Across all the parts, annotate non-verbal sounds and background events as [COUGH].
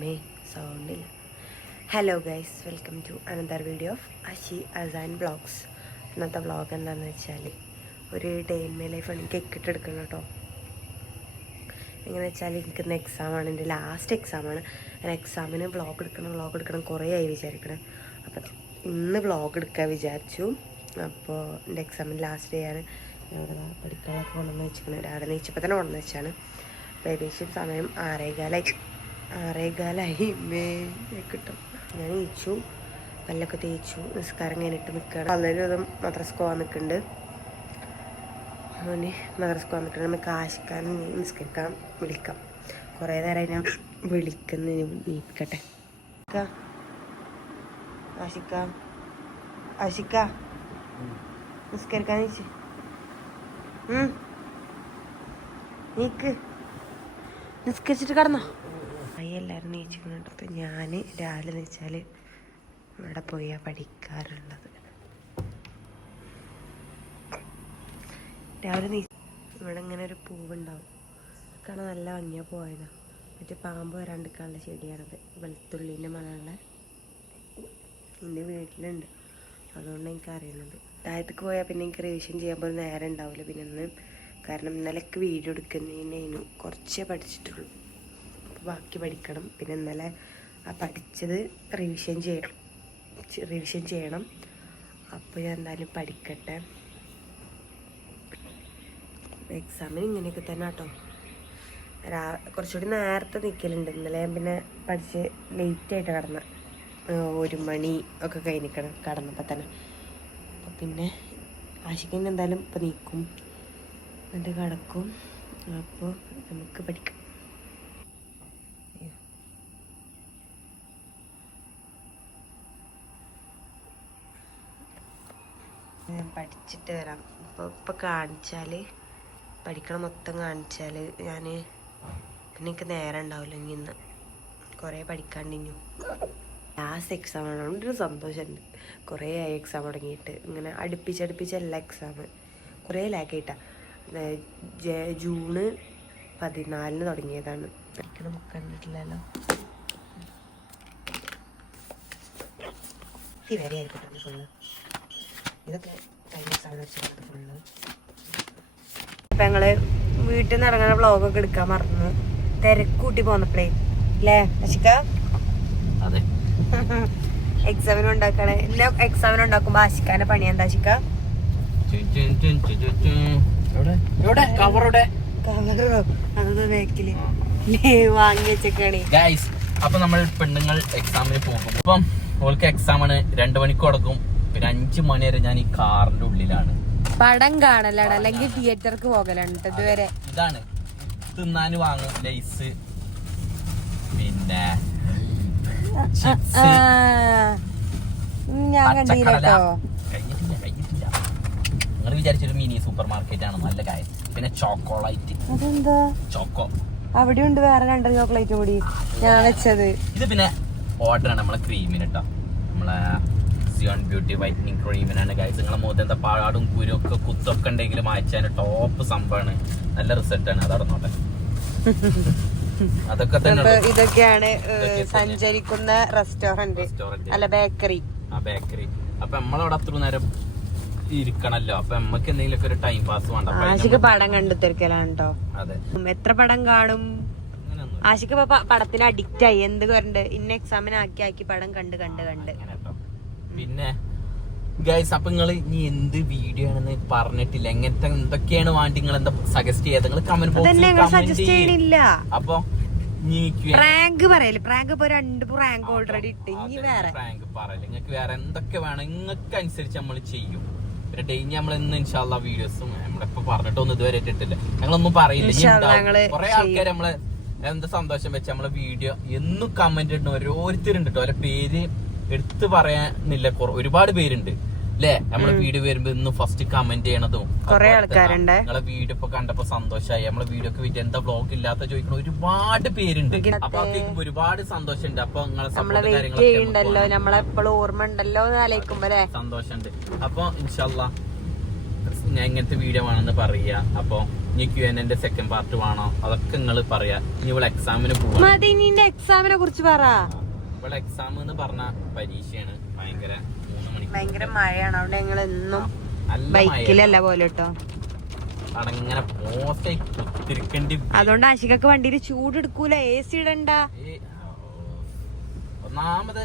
May സൗണ്ടില്ല hello guys welcome to another video of Ashi Azan blogs ഇന്നത്തെ vlog എന്താണെന്ന് വെച്ചാൽ ഒരു ഡേ ഇൻ മൈ ലൈഫ് ആണ് cake ഇട്ടെടുക്കണം കേട്ടോ. എങ്ങനെ വെച്ചാൽ എനിക്ക് ഇന്ന് എക്സാമാണ് എന്റെ ലാസ്റ്റ് എക്സാമാണ് ഞാൻ എക്സാമിന് വ്ളോഗ് എടുക്കണം വ്ളോഗ് എടുക്കണം കുറേ ആയി വിചാരിക്കണം. അപ്പം ഇന്ന് വ്ളോഗ് എടുക്കാൻ വിചാരിച്ചു. അപ്പോൾ എന്റെ എക്സാമിന് ലാസ്റ്റ് ഡേ ആണ്. ഇവിടെ പഠിക്കാനൊക്കെ കൊണ്ടുവന്ന് വെച്ചിരിക്കുന്നത് രാവിലെ നീച്ചപ്പോൾ തന്നെ കൊണ്ടുവന്ന് വെച്ചാണ്. ഏകദേശം സമയം ആറേകാലായി. ആറേകാലായി. കിട്ടും. ഞാൻ നീച്ചു. പല്ലൊക്കെ തേച്ചു. നിസ്കാരം കഴിഞ്ഞിട്ട് നിൽക്കണം പലരും വിധം മദ്രസ്ക്ക് പോകാൻ നിൽക്കുന്നുണ്ട് അവന് മദ്രസ്ക്ക് പോകാൻ നിൽക്കണം നമുക്ക് ആശിക്കാൻ നിസ്കരിക്കാൻ വിളിക്കാം. കുറേ നേരമായി ഞാൻ വിളിക്കുന്നതിന് നീക്കട്ടെ ആശിക്ക. ആശിക്ക. നിസ്കരിക്കാൻ. നീക്ക്. നിസ്കരിച്ചിട്ട് കടന്നോ. അയ്യ എല്ലാവരും നീച്ചിക്കുന്നുണ്ട്. ഞാൻ രാവിലെ നീച്ചാൽ ഇവിടെ പോയാ പഠിക്കാറുള്ളത്. രാവിലെ നീ ഇവിടെ ഇങ്ങനെ ഒരു പൂവുണ്ടാവും. കാണാൻ നല്ല ഭംഗിയാണ് പോയതാണ് മറ്റേ പാമ്പ് വരാണ്ടിക്കാനുള്ള ചെടിയാണത്. വെളുത്തുള്ളീന്റെ മണമുള്ള എന്റെ വീട്ടിലുണ്ട്. അതുകൊണ്ട് എനിക്ക് അറിയുന്നത് താഴത്തേക്ക് പോയാൽ പിന്നെ എനിക്ക് റിവിഷൻ ചെയ്യാൻ പോലും നേരം ഉണ്ടാവില്ല. പിന്നെ ഇന്ന് കാരണം ഇന്നലെക്ക് വീഡിയോ എടുക്കുന്നതിനു കുറച്ചേ പഠിച്ചിട്ടുള്ളൂ. ബാക്കി പഠിക്കണം. പിന്നെ ഇന്നലെ ആ പഠിച്ചത് റിവിഷൻ ചെയ്യണം. റിവിഷൻ ചെയ്യണം. അപ്പോൾ ഞാൻ എന്തായാലും പഠിക്കട്ടെ. എക്സാമിന് ഇങ്ങനെയൊക്കെ തന്നെ കേട്ടോ രാ കുറച്ചുകൂടി നേരത്തെ നിൽക്കലുണ്ട് ഇന്നലെ ഞാൻ പിന്നെ പഠിച്ച് ലേറ്റായിട്ട് കടന്ന ഒരു മണി ഒക്കെ കഴിഞ്ഞിക്കണം കടന്നപ്പോൾ തന്നെ. അപ്പോൾ പിന്നെ ആശിക്കുന്ന എന്തായാലും ഇപ്പം നീക്കും. എന്നിട്ട് കിടക്കും. അപ്പോൾ നമുക്ക് പഠിക്കാം. ഞാൻ പഠിച്ചിട്ട് വരാം. ഇപ്പോൾ ഇപ്പം കാണിച്ചാൽ പഠിക്കണ മൊത്തം കാണിച്ചാൽ ഞാൻ പിന്നെ എനിക്ക് നേരം ഉണ്ടാവില്ല ഇനി ഇന്ന്. കുറേ പഠിക്കാണ്ട് ഇനിയും ലാസ്റ്റ് എക്സാം ആണ്. അതുകൊണ്ട് ഒരു സന്തോഷമുണ്ട് കുറേ ആയി എക്സാം തുടങ്ങിയിട്ട്. ഇങ്ങനെ അടുപ്പിച്ചടുപ്പിച്ച് എല്ലാ എക്സാം കുറേ ലാക്കായിട്ടാണ് ജൂണ് പതിനാലിന് തുടങ്ങിയതാണ്. നമുക്ക് കണ്ടിട്ടില്ലല്ലോ. ഇവരെ വരെ ആയിരിക്കട്ടെ ഫുള്ള് ഇതൊക്കെ കഴിഞ്ഞ എക്സാമിന് വെച്ചിട്ട് ഫുള്ള് അപ്പൊ ഞങ്ങൾ വീട്ടിൽ നിന്ന് ഇറങ്ങുന്ന വ്ളോഗൊക്കെ എടുക്കാൻ മറന്നു. തിരക്കൂട്ടി പോന്നപ്പോഴേ അല്ലേ അശിക്ക? അതെ. [LAUGHS] എക്സാമിന് ഉണ്ടാക്കണേ. എന്നെ എക്സാമിന് ഉണ്ടാക്കുമ്പോ ആശിക്കാന്റെ പണി എന്താ ആശിക്ക കവറോ അതൊന്നും ബാക്കിൽ. വാങ്ങി വെച്ചേക്കാണേ. ഗൈസ് അപ്പൊ നമ്മൾ പെണ്ണുങ്ങൾ എക്സാമിന് പോകും അപ്പം ഓൾക്ക് എക്സാം ആണ് രണ്ടു മണിക്ക് തുടങ്ങും പിന്നെ അഞ്ചു മണി വരെ ഞാൻ ഈ കാറിന്റെ ഉള്ളിലാണ്. പടം കാണലാണ് അല്ലെങ്കിൽ തിയേറ്റർക്ക് പോകലാണ് ട്ടോ ഇതുവരെ. ഇതാണ്. തിന്നാന് വാങ്ങും ലൈസ്. പിന്നെ ഞാൻ കണ്ടില്ല പച്ചക്കടല. കേട്ടോ കഴിഞ്ഞിട്ടില്ല കഴിഞ്ഞിട്ടില്ല. നിങ്ങൾ വിചാരിച്ചൊരു മിനി സൂപ്പർ മാർക്കറ്റ് ആണ് നല്ല കാര്യം. പിന്നെ ചോക്കോളൈറ്റ്. അതെന്താ? ചോക്കോ. അവിടെ ഉണ്ട് വേറെ രണ്ട് ചോക്ലേറ്റ് കൂടി ഞാൻ വെച്ചത്. ഇത് പിന്നെ ഓർഡർ ആണ് നമ്മളെ ക്രീമിന് കേട്ടോ നമ്മളെ സിയോൺ ബ്യൂട്ടി വൈറ്റനിങ് ക്രീമിനാണ് ഗൈസ് നിങ്ങളെ മുഖത്ത് എന്താ പാടും കുരും ഒക്കെ കുത്തൊക്കെ ഉണ്ടെങ്കിലും അയച്ചാൽ ടോപ്പ് സംഭവമാണ്. നല്ല റിസൾട്ട് ആണ് [LAUGHS] അതൊക്കെ തന്നെ ഇതൊക്കെയാണ്. സഞ്ചരിക്കുന്ന റെസ്റ്റോറന്റ് അല്ല ബേക്കറി ആ ബേക്കറി അപ്പൊ നമ്മളവിടെ അത്ര നേരം ഇരിക്കണല്ലോ. അപ്പൊ നമ്മക്ക് എന്തെങ്കിലും ഒരു ടൈം പാസ് വേണ്ട. ആശിക്ക് പടം കണ്ടു തിരക്കലാണ് അതെ എത്ര പടം കാണും? ആശിക്ക് പടത്തിന് അഡിക്റ്റ് ആയി. എന്ത് കണ്ട് ഇന്ന എക്സാമിനാക്കി ആക്കി പടം കണ്ട് കണ്ട് കണ്ട്. പിന്നെ ഗൈസ് അപ്പൊ നിങ്ങൾ ഇനി എന്ത് വീഡിയോ ആണെന്ന് പറഞ്ഞിട്ടില്ല. എങ്ങനത്തെ എന്തൊക്കെയാണ് വേണ്ടി നിങ്ങൾ എന്താ സജസ്റ്റ് ചെയ്യാതെ നിങ്ങൾ കമന്റ് ബോക്സിൽ കമന്റ് ചെയ്യണില്ല. അപ്പൊ പ്രാങ്ക് പറയൽ. പ്രാങ്ക് ഇപ്പൊ രണ്ട് പ്രാങ്ക് ഓൾറെഡി ഇട്ട്. ഇനി വേറെ. പ്രാങ്ക് പറയൽ. നിങ്ങൾക്ക് വേറെ എന്തൊക്കെ വേണം? നിങ്ങൾക്ക് അനുസരിച്ച് നമ്മൾ ചെയ്യും പിന്നെ ഡെയിലി നമ്മൾ ഇന്ന് ഇൻഷാല്ല വീഡിയോസും നമ്മളിപ്പോ പറഞ്ഞിട്ടൊന്നും ഇതുവരെ ഇട്ടിട്ടില്ല. ഞങ്ങളൊന്നും പറയില്ല. കുറെ ആൾക്കാർ നമ്മളെ എന്താ സന്തോഷം വെച്ച് നമ്മളെ വീഡിയോ എന്നും കമന്റ് ഇടുന്ന ഓരോരുത്തരുണ്ട് കേട്ടോ അവരെ പേര് എടുത്തു പറയാനില്ല ഒരുപാട് പേരുണ്ട്. അല്ലേ നമ്മളെ വീഡിയോ വരുമ്പോ ഇന്ന് ഫസ്റ്റ് കമന്റ് ചെയ്യണതും. കുറേ ആൾക്കാരുണ്ട്. നിങ്ങളെ വീഡിയോ ഇപ്പൊ കണ്ടപ്പോ സന്തോഷമായി നമ്മളെ വീഡിയോ ഒക്കെ വീഡിയോ എന്താ ബ്ലോഗ് ഇല്ലാത്ത ചോദിക്കണ ഒരുപാട് പേരുണ്ട്. അപ്പൊ ഒരുപാട് സന്തോഷമുണ്ട്. അപ്പൊ നിങ്ങളെ. നമ്മളെപ്പോഴും ഓർമ്മ ഉണ്ടല്ലോ സന്തോഷമുണ്ട്. അപ്പൊ ഇൻഷാല്ലാ ഞാൻ ഇങ്ങനത്തെ വീഡിയോ വേണമെന്ന് പറയാ. അപ്പൊ ഇനി ക്യു എൻ എന്റെ സെക്കൻഡ് പാർട്ട് വേണോ. അതൊക്കെ നിങ്ങൾ പറയാ. ഇനി ഇവിടെ എക്സാമിന് പോവാ. എക്സാമിനെ കുറിച്ച് പറ. ഇവിടെ എക്സാം എന്ന് പറഞ്ഞ പരീക്ഷയാണ്. ഭയങ്കര മൂന്ന് ഭയങ്കര മഴയാണ്. അവിടെ ഞങ്ങൾ എന്നും ബൈക്കിലല്ല പോലെ കേട്ടോ അടങ്ങനെ കുത്തിരിക്കേണ്ടി അതുകൊണ്ട് ആശികക്ക് വണ്ടിയിൽ ചൂടെടുക്കൂല എ സി ഇടണ്ട. ഒന്നാമത്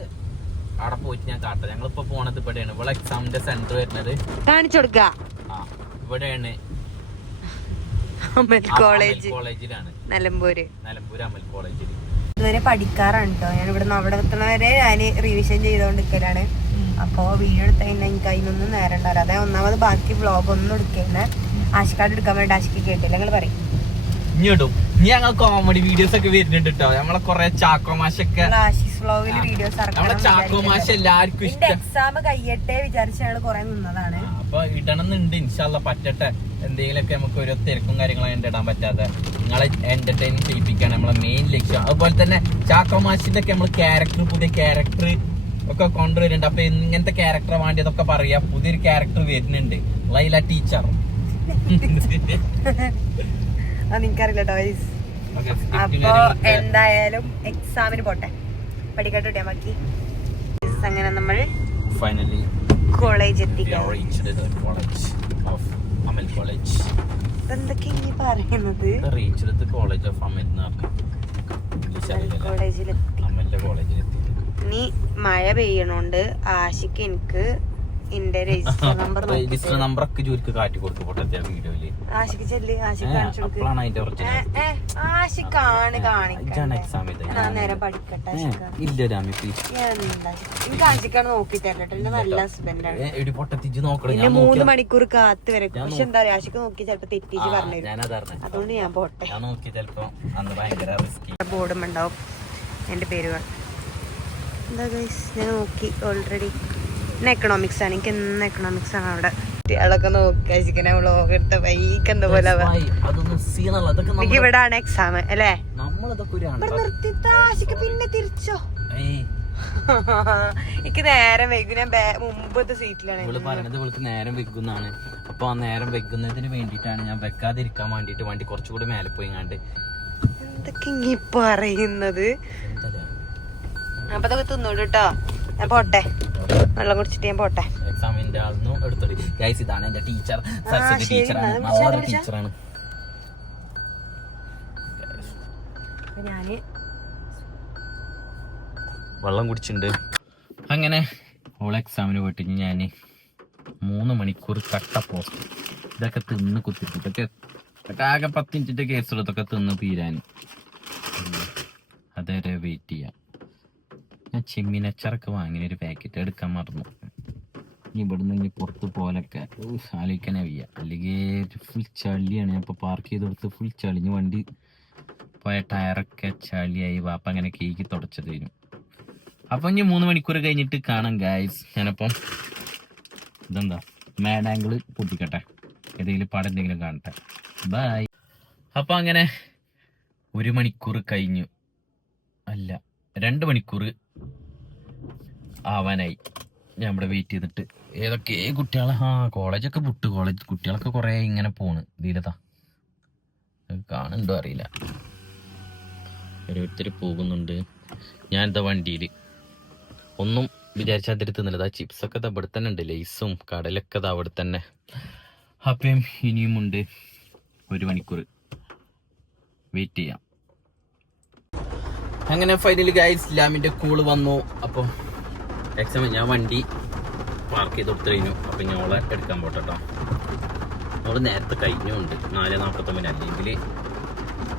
അവിടെ പോയിട്ട് ഞാൻ കാട്ടാം. ഞങ്ങളിപ്പോ പോണത് ഇവിടെയാണ്. ഇവിടെ എക്സാമിന്റെ സെന്റർ വരുന്നത്. കാണിച്ചു കൊടുക്ക. ഇവിടെയാണ്. അമൽ കോളേജ് കോളേജിലാണ് നിലമ്പൂര്. നിലമ്പൂര് അമൽ കോളേജിൽ ഇതുവരെ പഠിക്കാറാണ് കേട്ടോ ഞാൻ ഇവിടുന്ന് അവിടെ എത്തുന്നവരെ ഞാൻ റിവിഷൻ ചെയ്തോണ്ടിരിക്കലാണ് അപ്പോ വീഡിയോ എടുത്ത് കഴിഞ്ഞാൽ എനിക്ക് അതിനൊന്നും നേരം ഉണ്ടാവില്ല അതായത് ഒന്നാമത് ബാക്കി വ്ളോഗ് ഒന്നും എടുക്കുന്ന ആശിക്കാട് എടുക്കാൻ വേണ്ടി ആശിക്ക് കേട്ടില്ല. നിങ്ങൾ പറയും. ഇനി ഇടും ഇനി ഞങ്ങൾ കോമഡി വീഡിയോസ് ഒക്കെ വരുന്നുണ്ട് കേട്ടോ നമ്മളെ കൊറേ ചാക്കോമാശൊക്കെ നമ്മളെ ചാക്കോമാശ എല്ലാവർക്കും ഇഷ്ടം. എക്സാം കഴിയട്ടെ വിചാരിച്ച് ഞങ്ങൾ കുറെ നിന്നതാണ്. അപ്പൊ ഇടണം എന്നുണ്ട് ഇൻഷാല്ല പറ്റട്ടെ. എന്തെങ്കിലുമൊക്കെ നമുക്ക് ഓരോ തിരക്കും കാര്യങ്ങളും അതിന്റെ ഇടാൻ പറ്റാതെ നിങ്ങളെ എന്റർടൈൻ ചെയ്യിപ്പിക്കാണ് നമ്മളെ മെയിൻ ലക്ഷ്യം. അതുപോലെ തന്നെ ചാക്കോമാശിന്റെ ഒക്കെ നമ്മൾ ക്യാരക്ടർ പുതിയ ക്യാരക്ടർ ഒക്കെ കൊണ്ടുവരുന്നുണ്ട്. അപ്പൊ ഇങ്ങനത്തെ ക്യാരക്ടർ വേണ്ടിയതൊക്കെ പറയാ. പുതിയൊരു ക്യാരക്ടർ വരുന്നുണ്ട്. ലൈല [LAUGHS] ടീച്ചർ. അപ്പൊ എന്തായാലും എക്സാമിന് പോട്ടെ. പഠിക്കട്ടെ ബാക്കി. അങ്ങനെ നമ്മൾ ഫൈനലി കോളേജ് എത്തി കോളേജ് ഓഫ് അമൽ കോളേജ് എന്തൊക്കെ ഇനി പറയുന്നത്? റീച്ചെടുത്ത് കോളേജ് ഓഫ് അമൽ കോളേജിലെത്തി. ഇനി മഴ പെയ്യണോണ്ട് ആശിക്ക് എനിക്ക് എന്റെ രജിസ്റ്റർ [LAUGHS] നമ്പർ രജിസ്റ്റർ നമ്പർ ഒക്കെ ജോലിക്ക് കാറ്റി കൊടുത്തു പൊട്ടത്തെ വീഡിയോയിൽ. ചെല്ല് കാണിച്ചു എക്സാം നേരെ പഠിക്കട്ടെ ഇല്ല രാമി പ്ലീസ് എനിക്ക് നോക്കി തരട്ടെ എന്റെ നല്ല ഹസ്ബൻഡാണ് പൊട്ടത്തിച്ച് നോക്കണം മൂന്ന് മണിക്കൂർ കാത്ത് വരെ. പക്ഷെ എന്താ പറയാ ആശിക്ക് നോക്കി ചിലപ്പോ തെറ്റിച്ച് പറഞ്ഞു. അതുകൊണ്ട് ഞാൻ പോട്ടെ. നോക്കി ചിലപ്പോ അന്ന് ഭയങ്കര റിസ്കി ബോർഡും ഉണ്ടാവും. എന്റെ പേരുകൾ എന്താ ഗൈസ് ഞാൻ നോക്കി ഓൾറെഡി പിന്നെ എക്കണോമിക്സ് ആണ്. എനിക്ക് എന്ന എക്കണോമിക്സ് ആണ് അവിടെ. കുട്ടികളൊക്കെ നോക്കി വ്ലോഗ് വ്ളോഗ് എടുത്ത ബൈക്ക് എന്താ പോലെ എനിക്ക് ഇവിടെ ആണ് എക്സാം അല്ലേ പിന്നെ തിരിച്ചോ? എനിക്ക് നേരം വൈകും. ഞാൻ മുമ്പത്തെ സീറ്റിലാണ് ഇവൾ പറയണത് ഇവൾക്ക് നേരം വെക്കുന്നാണ് അപ്പൊ ആ നേരം വെക്കുന്നതിന് വേണ്ടിട്ടാണ് ഞാൻ വെക്കാതിരിക്കാൻ വേണ്ടിട്ട് വണ്ടി കുറച്ചുകൂടി മേലെ പോയി കണ്ട് എന്തൊക്കെ പറയുന്നത്? അപ്പൊ അതൊക്കെ തിന്നോളൂ കേട്ടോ ഞാൻ പോട്ടെ. വെള്ളം കുടിച്ചിട്ട് ഞാൻ പോട്ടെ. എക്സാമിന്റെ ആളെന്നു എടുത്തോളി ഗൈസ് ഇതാണ് എന്റെ ടീച്ചർ സരസ്വതി ടീച്ചറാണ് നല്ലൊരു. ടീച്ചറാണ് ഞാൻ വെള്ളം കുടിച്ചിട്ടുണ്ട് അങ്ങനെ ഓൾ എക്സാമിന് പോയിട്ട് ഞാൻ മൂന്ന് മണിക്കൂർ കട്ട പോസ്റ്റ് ഇതൊക്കെ തിന്ന് കുത്തിരിക്കും ഇതൊക്കെ ഇതൊക്കെ ആകെ പത്ത് മിനിറ്റിന്റെ കേസുള്ളൂ തിന്ന് തീരാൻ അതുവരെ വെയിറ്റ് ചെയ്യാം. ഞാൻ ചെമ്മീനച്ചാറൊക്കെ വാങ്ങിയ ഒരു പാക്കറ്റ് എടുക്കാൻ മറന്നു. ഇവിടുന്ന് ഇനി പുറത്ത് പോലൊക്കെ ആലോചിക്കാനേ വയ്യ. അല്ലെങ്കിൽ ഫുൾ ചളിയാണ്. ഞാൻ ഇപ്പോൾ പാർക്ക് ചെയ്ത് കൊടുത്ത് ഫുൾ ചളിഞ്ഞ് വണ്ടി പോയ ടയറൊക്കെ ചളിയായി. വാപ്പ അങ്ങനെ കേക്ക് തുടച്ചത് വരും അപ്പൊ ഇനി മൂന്ന് മണിക്കൂർ കഴിഞ്ഞിട്ട് കാണാം ഗായ്സ് ഞാനപ്പം ഇതെന്താ? മേഡാങ്കിൾ പൊട്ടിക്കട്ടെ. ഏതെങ്കിലും പടം എന്തെങ്കിലും കാണട്ടെ. ബൈ അപ്പൊ അങ്ങനെ ഒരു മണിക്കൂർ കഴിഞ്ഞു. അല്ല രണ്ട് മണിക്കൂർ ആവാനായി. ഞാൻ ഇവിടെ വെയിറ്റ് ചെയ്തിട്ട്. ഏതൊക്കെ കുട്ടികളെ? ആ കോളേജൊക്കെ വിട്ടു. കോളേജ് കുട്ടികളൊക്കെ കുറേ ഇങ്ങനെ പോണ്. ഇതിലതാ കാണുന്നുണ്ടോ അറിയില്ല. ഓരോരുത്തർ പോകുന്നുണ്ട്. ഞാൻ എന്താ വണ്ടിയിൽ ഒന്നും വിചാരിച്ചാൽ അതിൽ തിന്നില്ല ചിപ്സൊക്കെ ഇവിടെ തന്നെ ഉണ്ട്. ലൈസും കടലൊക്കെ അവിടെ തന്നെ അപ്പം ഇനിയുമുണ്ട് ഒരു മണിക്കൂർ വെയിറ്റ് ചെയ്യാം. അങ്ങനെ ഫൈനലി ഗൈസ് ലാമിന്റെ കൂൾ വന്നു. അപ്പം എക്സാം ഞാൻ വണ്ടി പാർക്ക് ചെയ്ത് കൊടുത്തു കഴിഞ്ഞു അപ്പം ഓളെ എടുക്കാൻ പോട്ടെ ഓൾ നേരത്തെ കഴിഞ്ഞുണ്ട്. നാല് നാൽപ്പത്തൊമ്പത് അല്ലെങ്കിൽ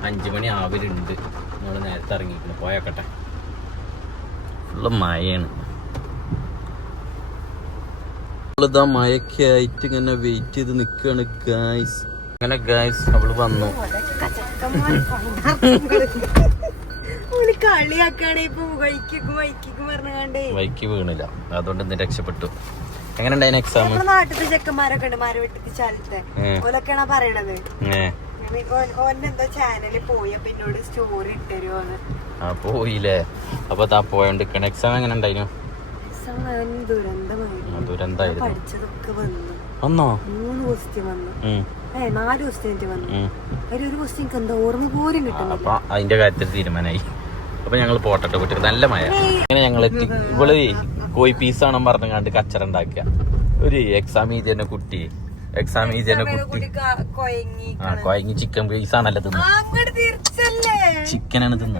അഞ്ച് മണി ആവലുണ്ട്. നമ്മൾ നേരത്തെ ഇറങ്ങിയിരിക്കുന്നു പോയാക്കട്ടെ ഫുള്ള് മഴയാണ്. ഇതാ മഴയൊക്കെ ആയിട്ട് ഇങ്ങനെ വെയിറ്റ് ചെയ്ത് നിൽക്കുകയാണ് ഗായ്സ് അങ്ങനെ ഗായ്സ് അവൾ വന്നു. കളിയാക്കാണ് ഇപ്പൊ വൈക്കും വൈക്കും പറഞ്ഞാണ്ടേ ബൈക്ക് വീണില്ല. അതുകൊണ്ട് ഇന്ന് രക്ഷപ്പെട്ടു. എങ്ങനെ ഉണ്ടായിരുന്നു എക്സാം നമ്മുടെ ചെക്കന്മാരൊക്കെ ഉണ്ട് മരവെട്ടിട്ട് ചാലത്തെ. ഓലൊക്കെയാണ് പറയണത്? ഓനെന്തോ ചാനലിൽ പോയി അപ്പൊ എന്നോട് സ്റ്റോറി ഇട്ടരുമോന്ന് ആ പോയില്ലേ? അപ്പൊ താ പോയോണ്ടിരിക്കണം. എക്സാം എങ്ങനെ ഉണ്ടായിരുന്നു? ദുരന്തമായിരുന്നു. ദുരന്തായിരുന്നു പഠിച്ചതൊക്കെ വന്നു. വന്നോ? മൂന്ന് ക്വസ്റ്റ്യൻ വന്നു. ഏ നാല് വന്നു. എനിക്ക് എന്താ ഓർമ്മ പോലും കിട്ടുന്നു അതിന്റെ കാര്യത്തിൽ തീരുമാനമായി. അപ്പൊ ഞങ്ങൾ പോട്ടെ വീട്ടിൽ നല്ല മഴ അങ്ങനെ ഞങ്ങൾ എത്തി. ഇവൾ കോയി പീസാണെന്ന് പറഞ്ഞു കണ്ട് കച്ചറ ഉണ്ടാക്കിയ ഒരു എക്സാം ഈ തന്നെ കുട്ടി. എക്സാം ഈ തന്നെ കുട്ടി. ആ കൊയങ്ങി ചിക്കൻ പീസ് ആണല്ലോ തിന്ന? ചിക്കനാണ് തിന്ന.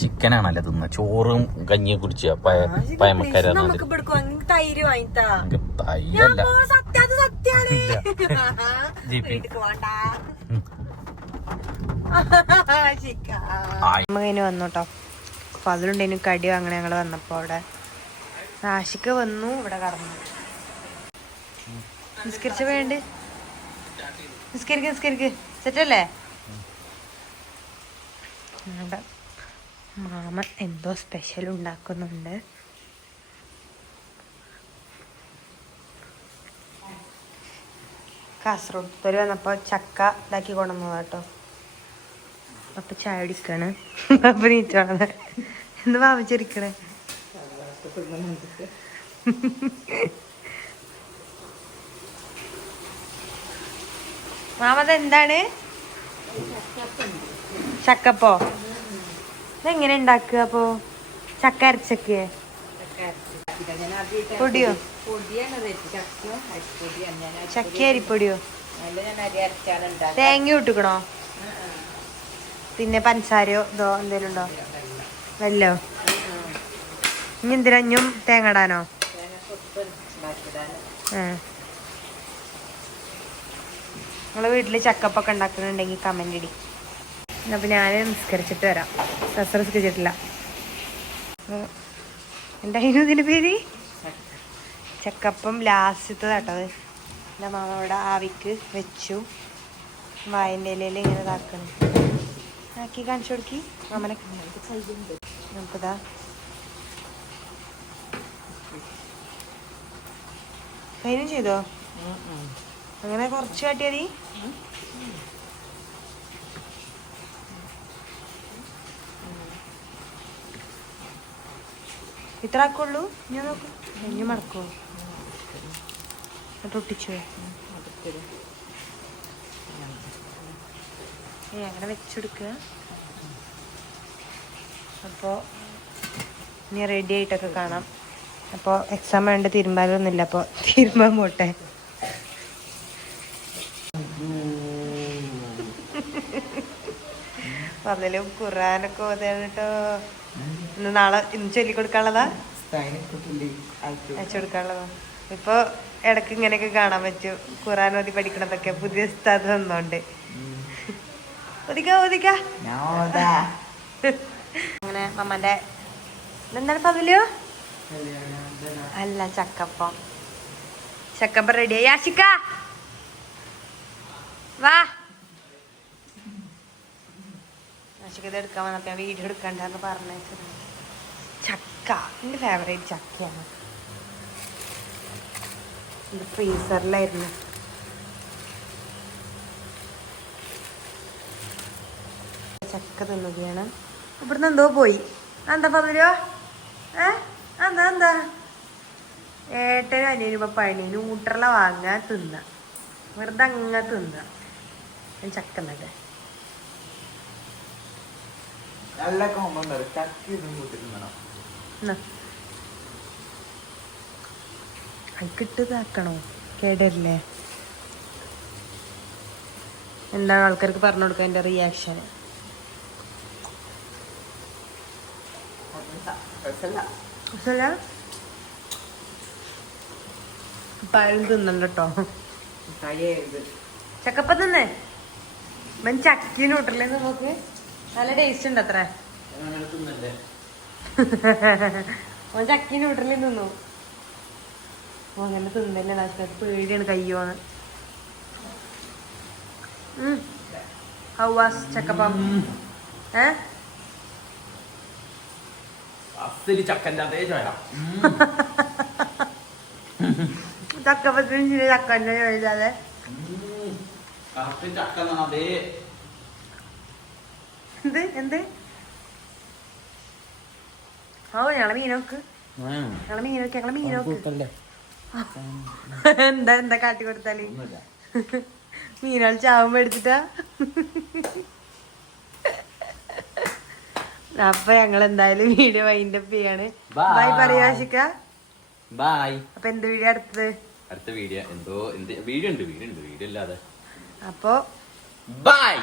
ചിക്കനാണല്ലോ തിന്ന. ചോറും കഞ്ഞിയെ കുടിച്ച പയ പയമക്കര നമുക്ക് ഇവിടെ അങ്ങ് തൈര് വാങ്ങിത്താ തയ്യല്ല ഓ, സത്യം അത് സത്യാണ് ജീപ്പി. വീട്ടിക്ക് പോണ്ട ഉം. ആയി. അമ്മ കഴിഞ്ഞ് വന്നു കേട്ടോ അപ്പൊ അതിലുണ്ടേനു കടി അങ്ങനെ ഞങ്ങൾ വന്നപ്പോ അവിടെ നാശിക്ക് വന്നു ഇവിടെ കടന്നു നിസ്കരിച്ച വേണ്ട നിസ്കരിക്ക് നിസ്കരിക്ക് സെറ്റല്ലേ മാമൻ എന്തോ സ്പെഷ്യൽ ഉണ്ടാക്കുന്നുണ്ട് കാസർഗോഡ് വന്നപ്പോൾ ചക്ക ഇതാക്കി കൊണ്ടുവന്നതാ കേട്ടോ അപ്പൊ ചായ കുടിക്കാണ്. അപ്പൊ എന്ത് വാവിച്ചിരിക്കണേ മാമത് എന്താണ് ചക്കപ്പോ. ഇതെങ്ങനെ ഉണ്ടാക്കുക അപ്പോ? ചക്ക അരച്ചക്കേ. പൊടിയോ? ചക്ക അരിപ്പൊടിയോ? തേങ്ങ ഇട്ടുക്കണോ? പിന്നെ പഞ്ചസാരയോ ഇതോ എന്തേലും ഉണ്ടോ? വല്ലോ. ഇനി എന്തിനും തേങ്ങ ഇടാനോ നിങ്ങളെ വീട്ടിൽ ചക്കപ്പൊക്കെ ഉണ്ടാക്കുന്നുണ്ടെങ്കിൽ കമന്റ് ഇടി. അപ്പൊ ഞാൻ നിസ്കരിച്ചിട്ട് വരാം. സസ് നിസ്കരിച്ചിട്ടില്ല. എന്തായിരുന്നു ഇതിന്റെ പേര്? ചക്കപ്പം ലാസ്റ്റത്തെ കേട്ടത് എന്റെ മാമ ഇവിടെ ആവിക്ക് വെച്ചു. വായന്റെ ഇലയിൽ ഇങ്ങനെ ഇതാക്കണം ആക്കി കാണിച്ചു കൊടുക്കി മാമനെ നമുക്കിതാ കൈനും ചെയ്തോ? അങ്ങനെ കുറച്ച് കാട്ടിയാതി. ഇത്ര ആക്കുള്ളൂ? ഞാൻ നോക്കൂ. ഇനി മടക്കോ എന്നിട്ട് ഒട്ടിച്ചു ഏ അങ്ങനെ വെച്ചെടുക്കുക അപ്പോൾ ഇനി റെഡി ആയിട്ടൊക്കെ കാണാം. അപ്പോൾ എക്സാം വേണ്ട തീരുമാനമൊന്നുമില്ല അപ്പോൾ തീരുമാനം പോട്ടെ. പറഞ്ഞാലും ഖുറാനൊക്കെ ഓതേട്ടോ ഇന്ന് നാളെ ഇന്ന് ചൊല്ലിക്കൊടുക്കാനുള്ളതാ? അയച്ചു കൊടുക്കാനുള്ളതാ ഇപ്പൊ ഇടയ്ക്ക് ഇങ്ങനെയൊക്കെ കാണാൻ പറ്റും. ഖുറാൻ ഓതി പഠിക്കണതൊക്കെ പുതിയ സ്ഥലത്ത് വന്നോണ്ട്. ഒതിക്ക ഒതിക്ക. അങ്ങനെ മമ്മന്റെ ഇതെന്താണ് പതിലോ അല്ല ചക്കപ്പം. ചക്കപ്പം റെഡിയായി ആശിക്ക. വാ. ആശിക്ക ഇത് എടുക്കാൻ വന്നപ്പോ ഞാൻ വീഡിയോ എടുക്കണ്ടെന്ന് പറഞ്ഞു ചക്ക. എന്റെ ഫേവറേറ്റ് ചക്കയാണ്. ഇത് ഫ്രീസറിലായിരുന്നു ചക്ക തിന്നുകയാണ്. ഇവിടുന്ന് എന്തോ പോയി. എന്താ പറഞ്ഞോ ഏ? എന്താ എന്താ ഏട്ടനും അനിയനും ഇപ്പൊ പണി ഊട്ടറില വാങ്ങാൻ തിന്ന വെറുതെ അങ്ങ തിന്ന ഞാൻ ചക്ക കൂട്ടിരുന്നോ അതിക്കിട്ട് ഇതാക്കണോ കേടല്ലേ? എന്താണ് ആൾക്കാർക്ക് പറഞ്ഞു കൊടുക്കുക എന്റെ റിയാക്ഷൻ കുശല പഴം തിന്നണ്ട കേട്ടോ ചക്കപ്പ തിന്നേ? മൻ ചക്കി നൂട്ടല്ലേ നമുക്ക് നല്ല ടേസ്റ്റ് ഉണ്ട് അത്ര. [LAUGHS] ഓൻ ചക്കി നൂട്ടറിൽ തിന്നു. ഓ അങ്ങനെ തിന്നല്ലേ നാശം പേടിയാണ് കയ്യോന്ന് ഹൗ വാസ് ചക്കപ്പം. ഏ? അസലി ചക്കന്റെ അതേ ചോയ [LAUGHS] ചക്കപ്പത്തിന് ചക്കന്റെ എഴുതാതെ കറക്റ്റ് ചക്ക എന്നാണ് അതേ എന്ത്? എന്ത്? ഓ ഞങ്ങളെ മീനോക്ക് ഞങ്ങളെ മീനോക്ക് ഞങ്ങളെ മീനോക്ക് [LAUGHS] എന്താ എന്താ കാട്ടി കൊടുത്താൽ? മീനാൾ ചാവുമ്പോ എടുത്തിട്ടാ? അപ്പൊ ഞങ്ങൾ എന്തായാലും വീഡിയോ വൈൻഡപ്പ് ചെയ്യാണ്. Bye. ബൈ പറയാശിക്ക ബൈ അപ്പൊ എന്ത് വീഡിയോ അടുത്തത്? അടുത്ത വീഡിയോ എന്തോ എന്ത് വീഡിയോ ഉണ്ട് വീഡിയോ ഉണ്ട് വീഡിയോ ഇല്ലാതെ അപ്പോ ബൈ